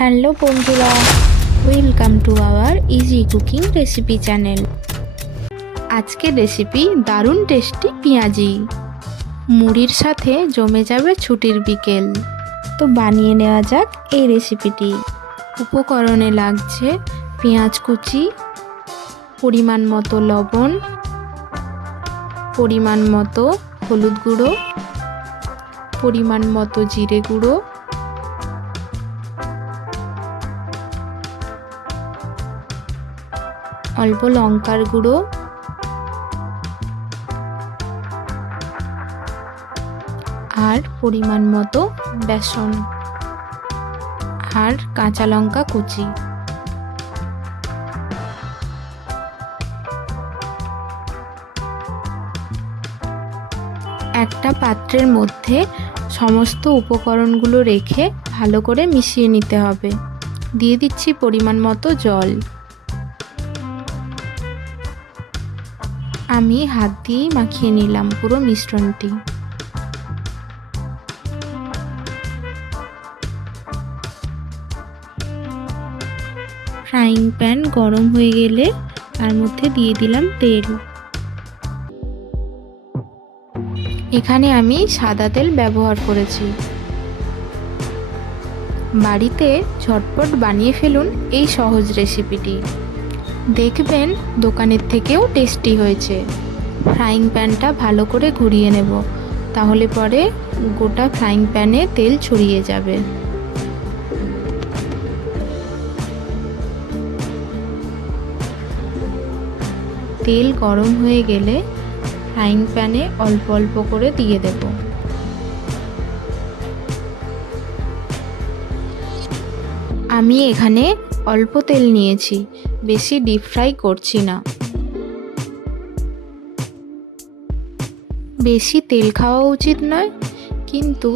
Hello বন্ধুরা, welcome to our easy cooking recipe channel. আজকের recipe দারুণ টেস্টি পেঁয়াজি। মুড়ির সাথে জমে যাবে ছুটির বিকেল। তো বানিয়ে নেওয়া যাক এই রেসিপিটি। উপকরণে লাগছে পেঁয়াজ কুচি, পরিমাণ মতো লবণ, পরিমাণ মতো হলুদ গুঁড়ো, পরিমাণ মতো জিরে গুঁড়ো, অল্প লঙ্কার গুঁড়ো, আর পরিমাণ মতো বেসন আর কাঁচা লঙ্কা কুচি। একটা পাত্রের মধ্যে সমস্ত উপকরণগুলো রেখে ভালো করে মিশিয়ে নিতে হবে। দিয়ে দিচ্ছি পরিমাণ মতো জল। আমি হাত দিয়েই মাখিয়ে নিলাম পুরো মিশ্রণটি। ফ্রাইং প্যান গরম হয়ে গেলে তার মধ্যে দিয়ে দিলাম তেল। এখানে আমি সাদা তেল ব্যবহার করেছি। বাড়িতে ঝটপট বানিয়ে ফেলুন এই সহজ রেসিপিটি। দেখবেন দোকানের থেকেও টেস্টি হয়েছে। ফ্রাইং প্যানটা ভালো করে ঘুরিয়ে নেব, তাহলে পরে গোটা ফ্রাইং প্যানে তেল ছড়িয়ে যাবে। তেল গরম হয়ে গেলে ফ্রাইং প্যানে অল্প অল্প করে দিয়ে দেব। আমি এখানে অল্প তেল নিয়েছি, বেশি ডিপ ফ্রাই করছি না। বেশি তেল খাওয়া উচিত নয়, কিন্তু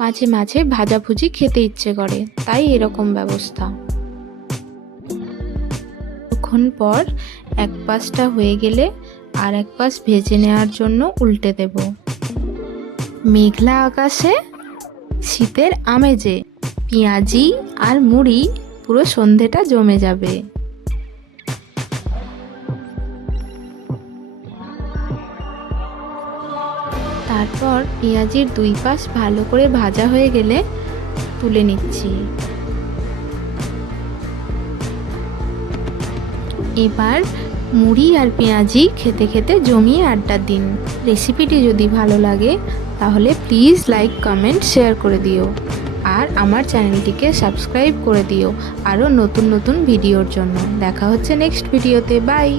মাঝে মাঝে ভাজাভুজি খেতে ইচ্ছে করে, তাই এরকম ব্যবস্থা। কিছুক্ষণ পর এক পাশটা হয়ে গেলে আর এক পাশ ভেজে নেওয়ার জন্য উল্টে দেব। মেঘলা আকাশে শীতের আমেজে পেঁয়াজি আর মুড়ি পুরো সন্ধেটা জমে যাবে। তারপর পেঁয়াজির দুই পাশ ভালো করে ভাজা হয়ে গেলে তুলে নিচ্ছি। এবার মুড়ি আর পেঁয়াজি খেতে খেতে জমিয়ে আড্ডা দিন। রেসিপিটি যদি ভালো লাগে তাহলে প্লিজ লাইক, কমেন্ট, শেয়ার করে দিও। আর আমার চ্যানেলটিকে সাবস্ক্রাইব করে দিও আরও নতুন নতুন ভিডিওর জন্য। দেখা হচ্ছে নেক্সট ভিডিওতে। বাই।